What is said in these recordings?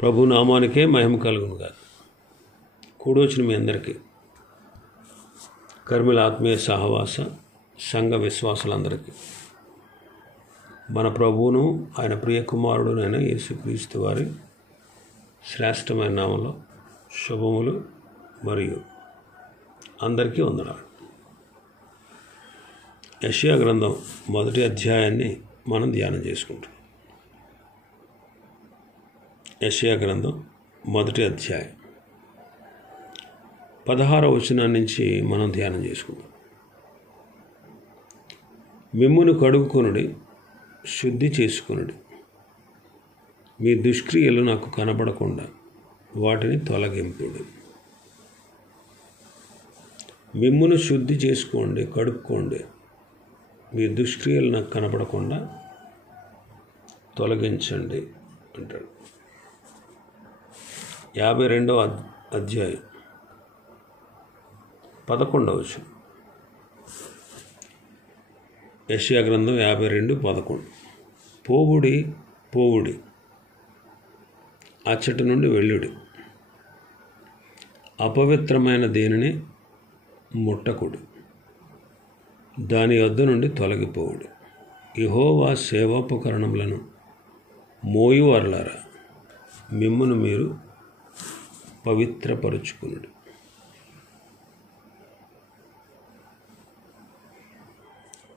ప్రభు నామానికే మహిమ కలుగును గాక. కూడొచ్చిన మీ అందరికీ కర్మిల ఆత్మీయ సహవాస సంఘ విశ్వాసులందరికీ మన ప్రభువును ఆయన ప్రియ కుమారుడునైన యేసుక్రీస్తు వారి శ్రేష్టమైన నామంలో శుభములు మరియు అందరికీ వందనాలు. యెషయా గ్రంథం 1వ అధ్యాయాన్ని మనం ధ్యానం చేసుకుంటాం. యెషయా గ్రంథం 1వ అధ్యాయం 16వ వచనం నుంచి మనం ధ్యానం చేసుకుందాం. మిమ్మును కడుగుకొనుడి, శుద్ధి చేసుకొనుడి, మీ దుష్క్రియలు నాకు కనబడకుండా వాటిని తొలగింపుడు. మిమ్మును శుద్ధి చేసుకోండి, కడుక్కోండి, మీ దుష్క్రియలు నాకు కనపడకుండా తొలగించండి అంటాడు. 52వ అధ్యాయం 11వ వచనం. యెషయా గ్రంథం 52:11. పోవుడి పోవుడి, అచ్చటి నుండి వెళ్ళుడి, అపవిత్రమైన దేనిని ముట్టకుడి, దాని యొద్ద నుండి తొలగిపోవుడి. యెహోవా సేవోపకరణములను మోయువారులారా, మిమ్మును మీరు పవిత్రపరుచుకునుడి.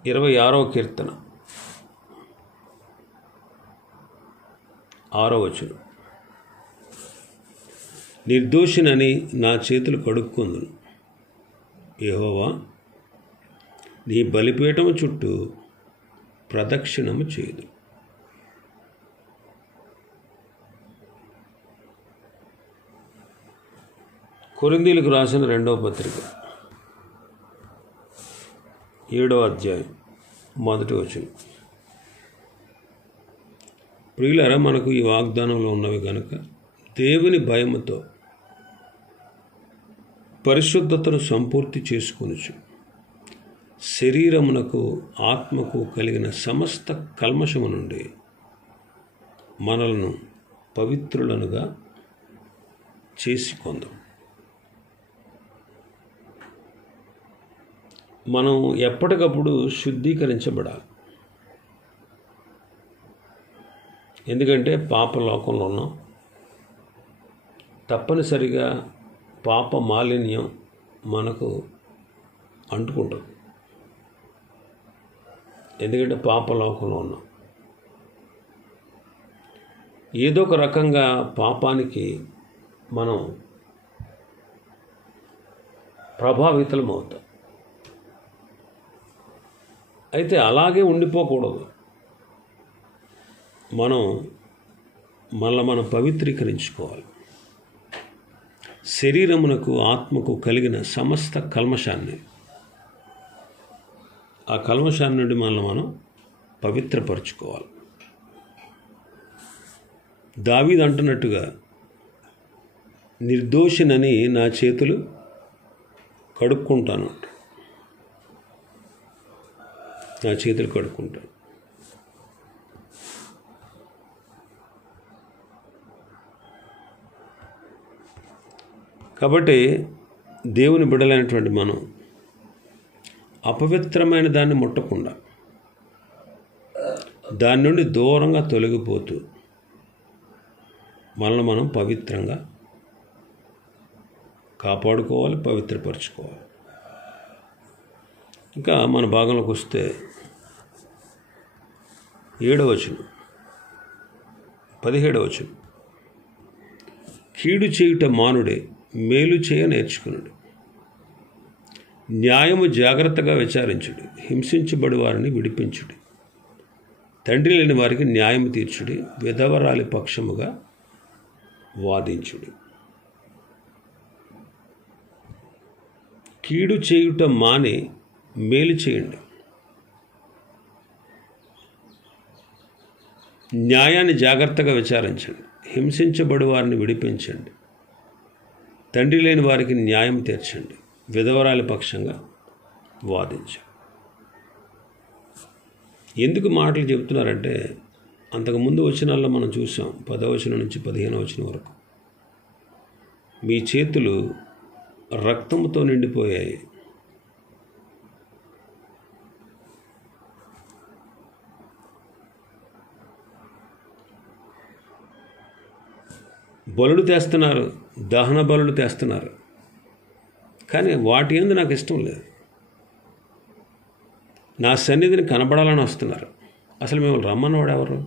ఇరవై 26వ కీర్తన 6వ వచనం. నిర్దోషినని నా చేతులు కడుక్కొందును, యెహోవా నీ బలిపీఠము చుట్టూ ప్రదక్షిణము చేయదు. కొరింథీయులకు రాసిన 2వ పత్రిక 7వ అధ్యాయం 1వ వచనం. ప్రియులారా, మనకు ఈ వాగ్దానంలో ఉన్నవి కనుక దేవుని భయముతో పరిశుద్ధతను సంపూర్తి చేసుకొనుచు శరీరమునకు ఆత్మకు కలిగిన సమస్త కల్మషము నుండి మనలను పవిత్రులనుగా చేసుకొందాం. మనం ఎప్పటికప్పుడు శుద్ధీకరించబడాలి. ఎందుకంటే పాప లోకంలో ఉన్నాం. తప్పనిసరిగా పాప మాలిన్యం మనకు అంటుకుంటుంది. ఎందుకంటే పాప లోకంలో ఉన్నాం. ఏదో ఒక రకంగా పాపానికి మనం ప్రభావితం అవుతాం. అయితే అలాగే ఉండిపోకూడదు. మనం పవిత్రీకరించుకోవాలి. శరీరమునకు ఆత్మకు కలిగిన సమస్త కల్మషాన్ని, ఆ కల్మషాన్ని నుండి మనం పవిత్రపరచుకోవాలి. దావీదు అంటున్నట్టుగా, నిర్దోషినని నా చేతులు కడుక్కుంటాను, నా చేతులు కడుక్కుంటాను. కాబట్టి దేవుని బిడ్డలైనటువంటి మనం అపవిత్రమైన దాన్ని ముట్టకుండా దాని నుండి దూరంగా తొలగిపోతూ మనల్ని మనం పవిత్రంగా కాపాడుకోవాలి, పవిత్రపరచుకోవాలి. ఇంకా మన భాగంలోకి వస్తే 7వ వచనం 17వ వచనం. కీడు చేయుట మానుడే, మేలు చేయ నేర్చుకునుడు, న్యాయము జాగ్రత్తగా విచారించుడి, హింసించబడి వారిని విడిపించుడి, తండ్రి లేని వారికి న్యాయము తీర్చుడి, విధవరాలి పక్షముగా వాదించుడి. కీడు చేయుట మాని మేలు చేయండి, న్యాయాన్ని జాగ్రత్తగా విచారించండి, హింసించబడి వారిని విడిపించండి, తండ్రి లేని వారికి న్యాయం తీర్చండి, విధవరాలి పక్షంగా వాదించండి. ఎందుకు మాటలు చెబుతున్నారంటే, అంతకుముందు వచనాల్లో మనం చూసాం 10వ వచనం నుంచి 15వ వచనం వరకు. మీ చేతులు రక్తముతో నిండిపోయాయి. బలులు తెస్తున్నారు, దహన బలులు తెస్తున్నారు, కానీ వాటి యందు నాకు ఇష్టం లేదు. నా సన్నిధిని కనబడాలని వస్తున్నారు. అసలు మిమ్మల్ని రమ్మన్నవాడు ఎవరు?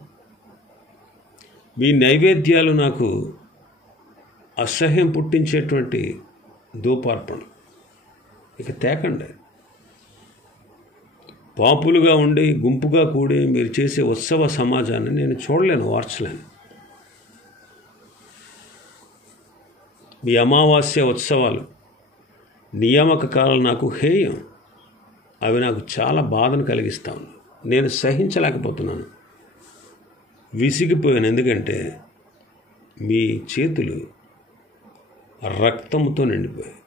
మీ నైవేద్యాలు నాకు అసహ్యం పుట్టించేటువంటి ధూపార్పణ ఇక తేకండి. పాపులుగా ఉండి గుంపుగా కూడి మీరు చేసే ఉత్సవ సమాజాన్ని నేను చూడలేను, వార్చలేను. మీ అమావాస్య ఉత్సవాలు, నియామక కాలాలు నాకు హేయం. అవి నాకు చాలా బాధను కలిగిస్తా ఉన్నాయి. నేను సహించలేకపోతున్నాను, విసిగిపోయాను. ఎందుకంటే మీ చేతులు రక్తంతో నిండిపోయాయి.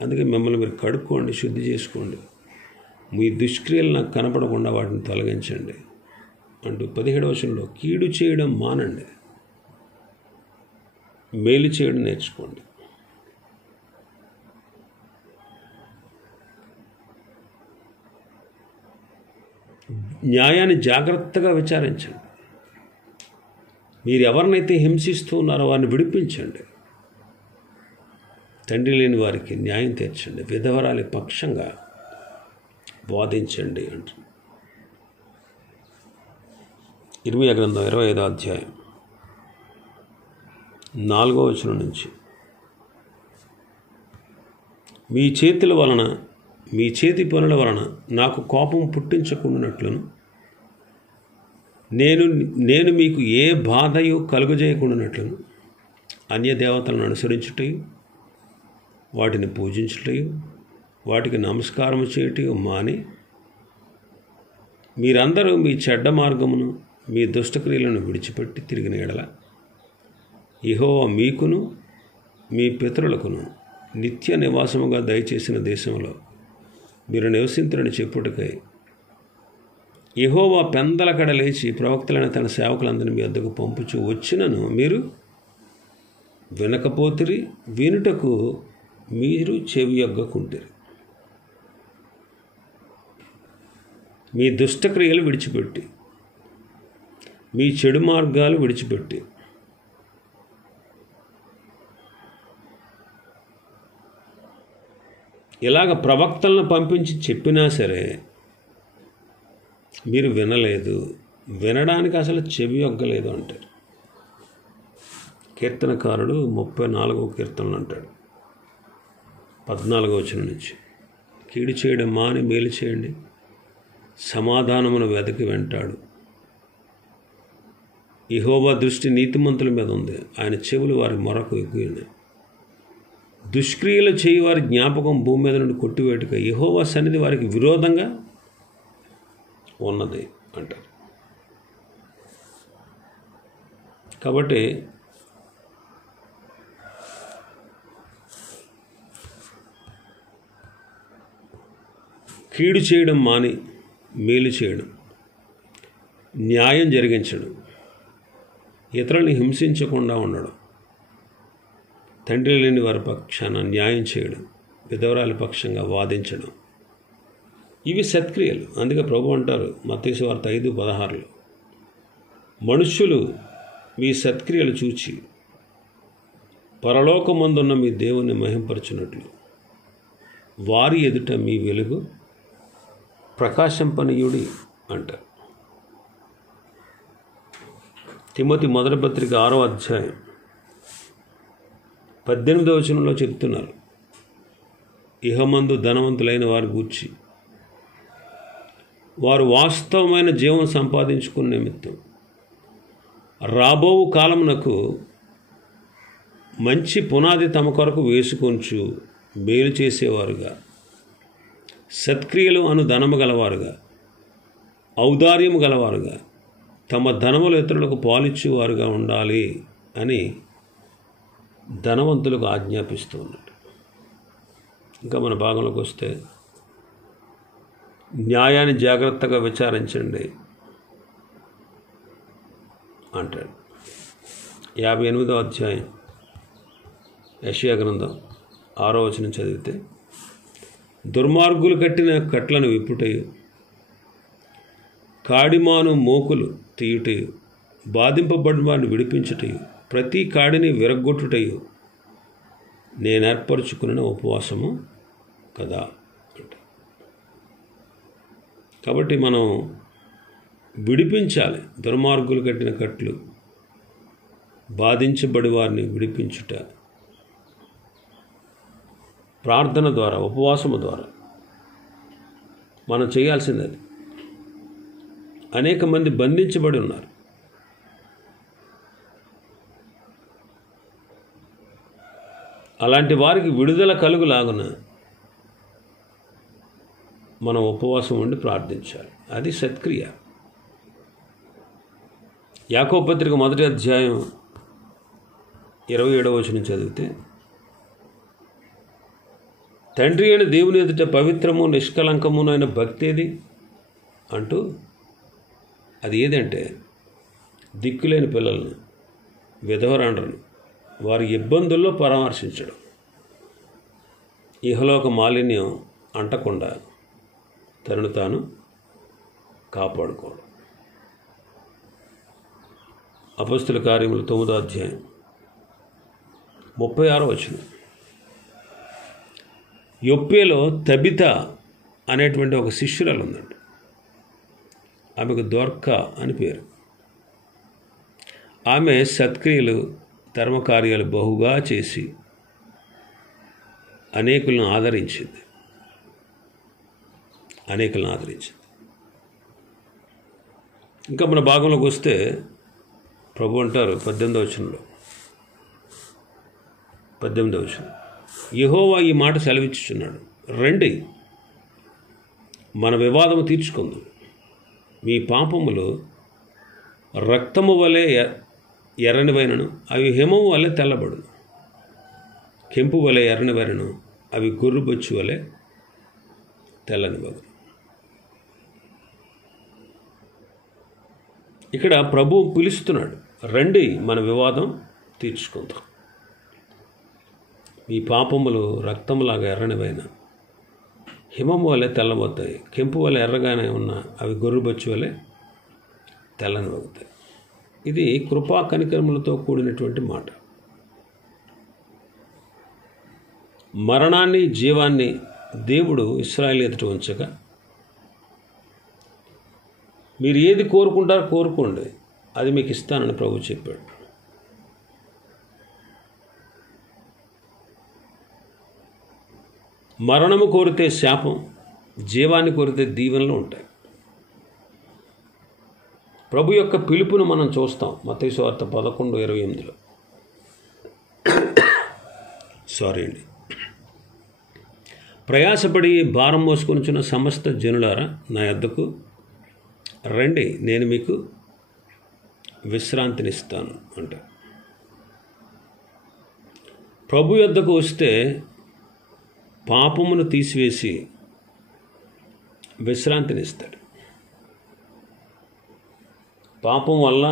అందుకే మిమ్మల్ని మీరు కడుక్కోండి, శుద్ధి చేసుకోండి. మీ దుష్క్రియలు నాకు కనపడకుండా వాటిని తొలగించండి అంటూ 17వ వచనంలో కీడు చేయడం మానండి, మేలు చేయడం నేర్చుకోండి. న్యాయాన్ని జాగ్రత్తగా విచారించండి. మీరు ఎవరినైతే హింసిస్తూ ఉన్నారో వారిని విడిపించండి. తండ్రి లేని వారికి న్యాయం తీర్చండి, విధవరాలి పక్షంగా వాదించండి అంటారు. ఇర్మీయా గ్రంథం 25వ అధ్యాయం 4వ వచనం నుంచి, మీ చేతుల వలన, మీ చేతి పనుల వలన నాకు కోపం పుట్టించకుండానట్లును, నేను మీకు ఏ బాధయు కలుగజేయకుండానట్లును అన్య దేవతలను అనుసరించుటయు, వాటిని పూజించుటయు, వాటికి నమస్కారం చేయుటయు మాని, మీరందరూ మీ చెడ్డ మార్గమును, మీ దుష్టక్రియలను విడిచిపెట్టి తిరిగిన ఎడల యెహోవా మీకును మీ పితరులకును నిత్య నివాసముగా దయచేసిన దేశంలో మీరు నివసింతురని చెప్పుటకై యెహోవా పెందలకడ లేచి ప్రవక్తలైన తన సేవకులందరినీ మీ వద్దకు పంపుచు వచ్చినను మీరు వినకపోతిరి, వినుటకు మీరు చెవియొగ్గకుంటిరి. మీ దుష్టక్రియలు విడిచిపెట్టి, మీ చెడు మార్గాలు విడిచిపెట్టి, ఇలాగ ప్రవక్తలను పంపించి చెప్పినా సరే మీరు వినలేదు, వినడానికి అసలు చెవి యొగ్గలేదు అంటారు. కీర్తనకారుడు 34వ కీర్తనలు అంటాడు 14వ వచనం నుంచి, కీడు చేయడం మాని మేలు చేయండి, సమాధానమును వెదకి వెంటాడు. యెహోవా దృష్టి నీతిమంతుల మీద ఉంది, ఆయన చెవులు వారి మొరకు ఎక్కువ. దుష్క్రియలు చేయి వారి జ్ఞాపకం భూమి మీద నుండి కొట్టివేటుగా యెహోవా సన్నిధి వారికి విరోధంగా ఉన్నది అంటారు. కాబట్టి కీడు చేయడం మాని మేలు చేయడం, న్యాయం జరిగించడం, ఇతరులను హింసించకుండా ఉండడం, తండ్రి లేని వారి పక్షాన న్యాయం చేయడం, విధవరాలి పక్షంగా వాదించడం, ఇవి సత్క్రియలు. అందుకే ప్రభు అంటారు మత్తయి సువార్త 5:16లో, మనుష్యులు మీ సత్క్రియలు చూచి పరలోకమందున్న మీ దేవుని మహింపరచునట్లు వారి ఎదుట మీ వెలుగు ప్రకాశింపనీయుడి అంటారు. తిమోతి మొదటి పత్రిక 6వ అధ్యాయం 18వ వచనంలో చెప్తున్నారు, ఇహమందు ధనవంతులైన వారి గూర్చి వారు వాస్తవమైన జీవం సంపాదించుకునే నిమిత్తం రాబో కాలమునకు మంచి పునాది తమ కొరకు వేసుకొంచు మేలు చేసేవారుగా, సత్క్రియలు అను ధనము గలవారుగా, ఔదార్యము గలవారుగా, తమ ధనములు ఇతరులకు పాలిచ్చేవారుగా ఉండాలి అని ధనవంతులకు ఆజ్ఞాపిస్తూ ఉన్నాడు. ఇంకా మన భాగంలోకి వస్తే, న్యాయాన్ని జాగ్రత్తగా విచారించండి, అంటాడు. 58వ అధ్యాయం యెషయా గ్రంథం 6వ వచనం చదివితే, దుర్మార్గులు కట్టిన కట్లను విప్పుటయు, కాడిమాను మోకులు తీయుటయు, బాధింపబడిన వారిని విడిపించుటయు, ప్రతి కాడిని విరగ్గొట్టుటయు నేను ఏర్పరచుకున్న ఉపవాసము కదా అంట. కాబట్టి మనం విడిపించాలి. దుర్మార్గులు కట్టిన కట్లు, బాధించబడి వారిని విడిపించుట ప్రార్థన ద్వారా, ఉపవాసము ద్వారా మనం చేయాల్సింది అది. అనేక మంది బంధించబడి ఉన్నారు. అలాంటి వారికి విడుదల కలుగులాగున మనం ఉపవాసం ఉండి ప్రార్థించాలి. అది సత్క్రియ. యాకోబు పత్రిక 1వ అధ్యాయం 27వ వచనం చదివితే, తండ్రి అయిన దేవుని ఎదుట పవిత్రము నిష్కలంకమునైన భక్తి ఏది అంటూ, అది ఏదంటే దిక్కులేని పిల్లలను, విధవరాండ్రను వారి ఇబ్బందుల్లో పరామర్శించడం, ఇహలోక మాలిన్యం అంటకుండా తనను తాను కాపాడుకోవడం. అపొస్తలుల కార్యములు 9వ అధ్యాయం 36వ వచనం, యొప్పేలో తబిత అనేటువంటి ఒక శిష్యురాలు ఉందండి. ఆమెకు దోర్క అని పేరు. ఆమె సత్క్రియలు, ధర్మకార్యాలు బహుగా చేసి అనేకులను ఆదరించింది. ఇంకా మన భాగంలోకి వస్తే ప్రభు అంటారు 18వ వచనంలో, 18వ వచనం, యెహోవా ఈ మాట సెలవిచ్చుచున్నాడు, రండి మన వివాదము తీర్చుకుందాం. మీ పాపములు రక్తము వలె ఎర్రనివైనను అవి హిమము వలె తెల్లబడును, కెంపు వలె ఎర్రనివైనను అవి గొర్రుబొచ్చు వలె తెల్లనివగు. ఇక్కడ ప్రభు పిలుస్తున్నాడు, రండి మన వివాదం తీర్చుకుందాం. మీ పాపములు రక్తములాగా ఎర్రనివైన హిమము వలె తెల్లబోతాయి, కెంపు వలె ఎర్రగానే ఉన్న అవి గొర్రుబొచ్చు వలె తెల్లనివగుతాయి. ఇది కృపా కనికరములతో కూడినటువంటి మాట. మరణాన్ని, జీవాన్ని దేవుడు ఇశ్రాయేలు ఎదుట ఉంచగా, మీరు ఏది కోరుకుంటారో కోరుకోండి, అది మీకు ఇస్తానని ప్రభు చెప్పాడు. మరణము కోరితే శాపం, జీవాన్ని కోరితే దీవెనలు ఉంటాయి. ప్రభు యొక్క పిలుపును మనం చూస్తాం మత్తయి సువార్త 11:28. ప్రయాసపడి భారం మోసుకొనుచున్న సమస్త జనులారా నా యొద్దకు రండి, నేను మీకు విశ్రాంతినిస్తాను అంట. ప్రభు యొద్దకు వస్తే పాపమును తీసివేసి విశ్రాంతినిస్తాడు. పాపం వల్ల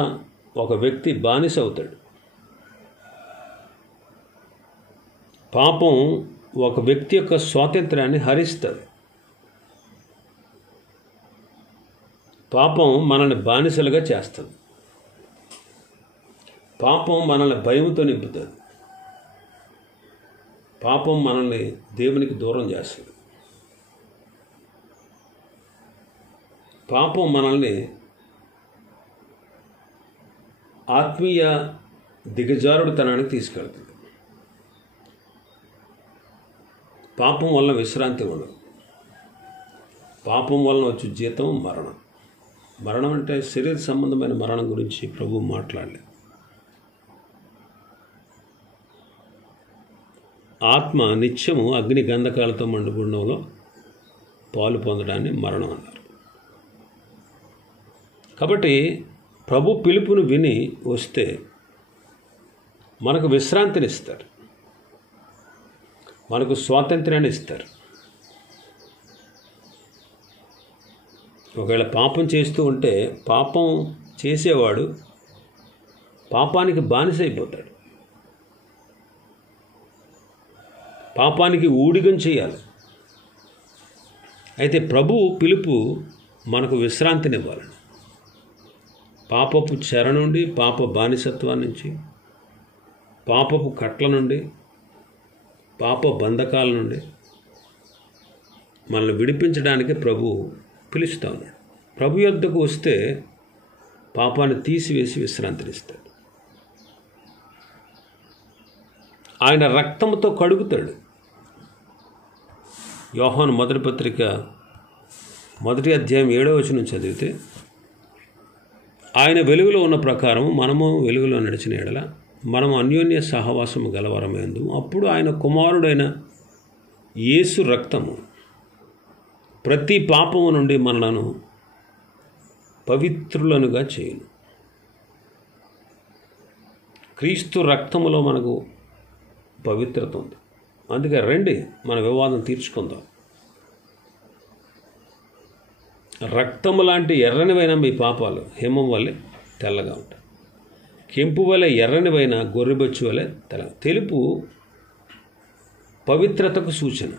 ఒక వ్యక్తి బానిస అవుతాడు. పాపం ఒక వ్యక్తి యొక్క స్వాతంత్ర్యాన్ని హరిస్తుంది. పాపం మనల్ని బానిసలుగా చేస్తుంది. పాపం మనల్ని భయంతో నింపుతుంది. పాపం మనల్ని దేవునికి దూరం చేస్తుంది. పాపం మనల్ని ఆత్మీయ దిగజారుడుతనానికి తీసుకెళ్తుంది. పాపం వల్ల విశ్రాంతి ఉండదు. పాపం వలన వచ్చే జీతం మరణం. మరణం అంటే శరీర సంబంధమైన మరణం గురించి ప్రభు మాట్లాడలేదు. ఆత్మ నిత్యము అగ్ని గంధకాలతో మండుగుండంలో పాలు పొందడాన్ని మరణం అన్నారు. కాబట్టి ప్రభు పిలుపును విని వస్తే మనకు విశ్రాంతిని ఇస్తారు, మనకు స్వాతంత్ర్యాన్ని ఇస్తారు. ఒకవేళ పాపం చేస్తూ ఉంటే పాపం చేసేవాడు పాపానికి బానిస అయిపోతాడు. పాపానికి ఊడిగం చేయాలి. అయితే ప్రభువు పిలుపు మనకు విశ్రాంతినివ్వాలని, పాపపు చెర నుండి, పాప బానిసత్వం నుంచి, పాపపు కట్ల నుండి, పాప బంధకాల నుండి మనల్ని విడిపించడానికి ప్రభువు పిలుస్తూ ఉన్నాడు. ప్రభు యొద్దకు వస్తే పాపాన్ని తీసివేసి విశ్రాంతినిస్తాడు. ఆయన రక్తంతో కడుగుతాడు. యోహాను మొదటి పత్రిక 1వ అధ్యాయం 7వ వచనం చదివితే, ఆయన వెలుగులో ఉన్న ప్రకారం మనము వెలుగులో నడిచిన ఎడల మనము అన్యోన్య సహవాసము గలవరమైందు. అప్పుడు ఆయన కుమారుడైన యేసు రక్తము ప్రతి పాపము నుండి మనలను పవిత్రులనుగా చేయును. క్రీస్తు రక్తములో మనకు పవిత్రత ఉంది. అందుకే రండి మన వివాదం తీర్చుకుందాం. రక్తము లాంటి ఎర్రనివైన మీ పాపాలు హిమం వల్లే తెల్లగా ఉంటాయి. కెంపు వలె ఎర్రనివైన గొర్రెబొచ్చు వలె తెలుపు పవిత్రతకు సూచన.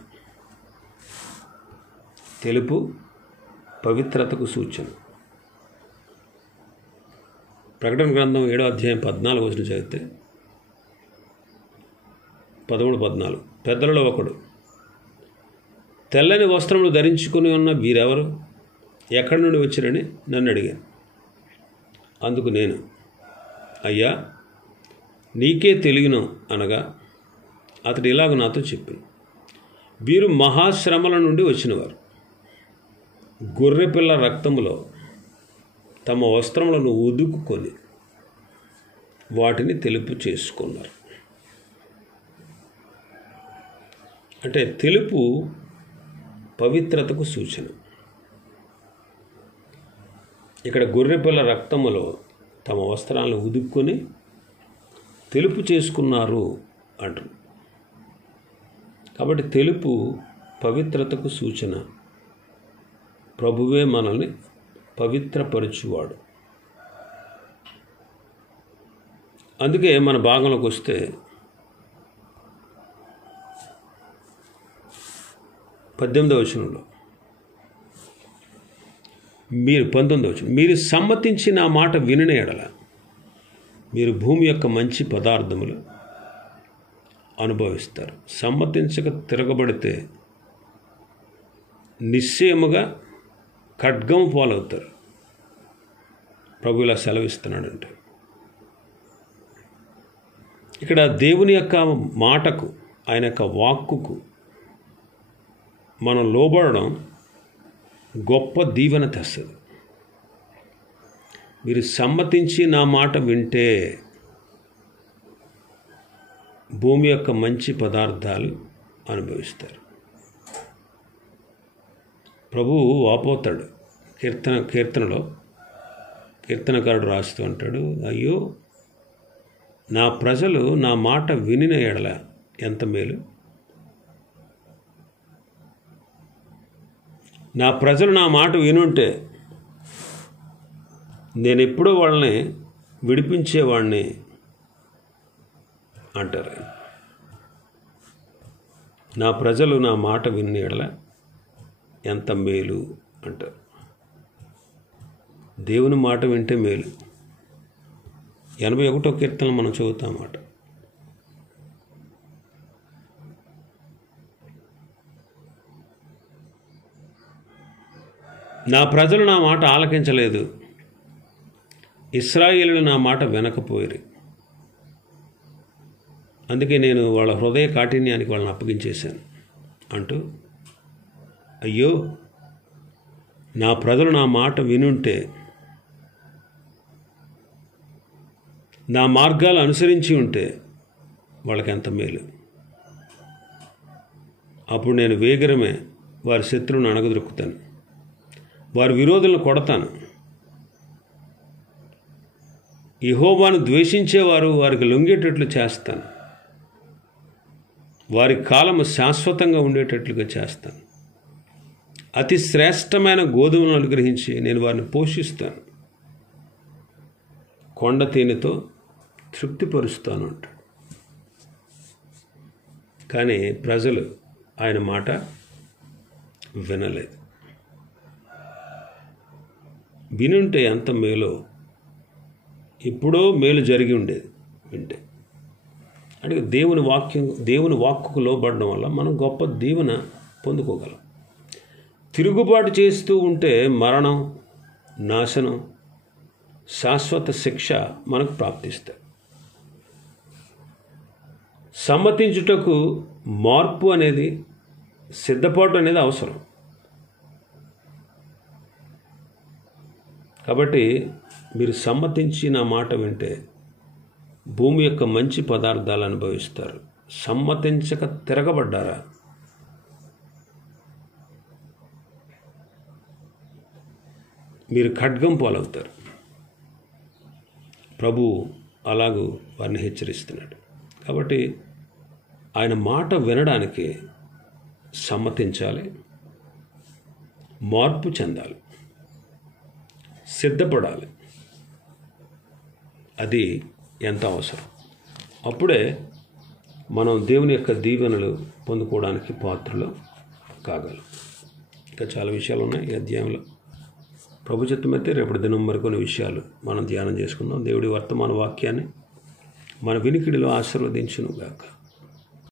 తెలుపు పవిత్రతకు సూచన. ప్రకటన గ్రంథం 7వ అధ్యాయం 14వ వచనం చదివితే 13-14, పెద్దలలో ఒకడు, తెల్లని వస్త్రములు ధరించుకుని ఉన్న వీరెవరు, ఎక్కడి నుండి వచ్చారని నన్ను అడిగాను. అందుకు నేను, అయ్యా నీకే తెలియను అనగా అతడు ఇలాగ నాతో చెప్పి, వీరు మహాశ్రమల నుండి వచ్చినవారు, గొర్రెపిల్ల రక్తములో తమ వస్త్రములను ఉదుకుకొని వాటిని తెలుపు చేసుకున్నారు. అంటే తెలుపు పవిత్రతకు సూచన. ఇక్కడ గొర్రెపిల్ల రక్తములో తమ వస్త్రాలను ఉదుక్కొని తెలుపు చేసుకున్నారు అంటారు. కాబట్టి తెలుపు పవిత్రతకు సూచన. ప్రభువే మనల్ని పవిత్రపరచువాడు. అందుకే మన భాగంలోకి వస్తే 18వ వచనంలో, 19వ వచనం, మీరు సమ్మతించి నా మాట వినిన ఎడల మీరు భూమి యొక్క మంచి పదార్థములు అనుభవిస్తారు. సమ్మతించక తిరగబడితే నిశ్చయముగా ఖడ్గం పాలవుతారు. ప్రభు ఇలా సెలవిస్తున్నాడంటే, ఇక్కడ దేవుని యొక్క మాటకు, ఆయన యొక్క వాక్కుకు మనం లోబడడం గొప్ప దీవెన తెస్తుంది. మీరు సమ్మతించి నా మాట వింటే భూమి యొక్క మంచి పదార్థాలు అనుభవిస్తారు. ప్రభువు వాపోతాడు. కీర్తనలో కీర్తనకారుడు రాస్తూ అంటాడు, అయ్యో నా ప్రజలు నా మాట వినిన ఎడల ఎంత మేలు, నా ప్రజలు నా మాట వినుంటే నేను ఎప్పుడో వాళ్ళని విడిపించేవాడిని అంటారు. నా ప్రజలు నా మాట విన్న ఎడల ఎంత మేలు అంటారు. దేవుని మాట వింటే మేలు. 81వ కీర్తన మనం చదువుతామాట. నా ప్రజలు నా మాట ఆలకించలేదు, ఇశ్రాయేలులు నా మాట వినకపోయిరి. అందుకే నేను వాళ్ళ హృదయ కాఠిన్యానికి వాళ్ళని అప్పగించేశాను అంటూ, అయ్యో నా ప్రజలు నా మాట వినుంటే, నా మార్గాలు అనుసరించి ఉంటే వాళ్ళకి ఎంత మేలు. అప్పుడు నేను వేగరమే వారి శత్రువును అణగదొక్కుతాను, వారి విరోధులను కొడతాను. యెహోవాను ద్వేషించేవారు వారికి లొంగేటట్లు చేస్తాను, వారి కాలము శాశ్వతంగా ఉండేటట్లుగా చేస్తాను. అతి శ్రేష్టమైన గోధుమలను అనుగ్రహించి నేను వారిని పోషిస్తాను. కొండ తేనెతో తృప్తిపరుస్తాను అంటాడు. కానీ ప్రజలు ఆయన మాట వినలేదు. వినుంటే ఎంత మేలో, ఎప్పుడో మేలు జరిగి ఉండేది వింటే. అంటే దేవుని వాక్కుకు లోబడడం వల్ల మనం గొప్ప దీవెన పొందుకోగలం. తిరుగుబాటు చేస్తూ ఉంటే మరణం, నాశనం, శాశ్వత శిక్ష మనకు ప్రాప్తిస్తాయి. సమ్మతించుటకు మార్పు అనేది, సిద్ధపాటు అనేది అవసరం. కాబట్టి మీరు సమ్మతించి నా మాట వింటే భూమి యొక్క మంచి పదార్థాలు అనుభవిస్తారు. సమ్మతించక తిరగబడ్డారా, మీరు ఖడ్గం పాలవుతారు. ప్రభు అలాగూ వారిని హెచ్చరిస్తున్నాడు. కాబట్టి ఆయన మాట వినడానికి సమ్మతించాలి, మార్పు చెందాలి, సిద్ధపడాలి. అది ఎంత అవసరం. అప్పుడే మనం దేవుని యొక్క దీవెనలు పొందుకోవడానికి పాత్రలు కాగలం. ఇంకా చాలా విషయాలు ఉన్నాయి ఈ అధ్యాయంలో. ప్రభు చిత్తమైతే రేపటి దినం మరికొన్ని విషయాలు మనం ధ్యానం చేసుకుందాం. దేవుడి వర్తమాన వాక్యాన్ని మన వినికిడిలో ఆశీర్వదించును గాక.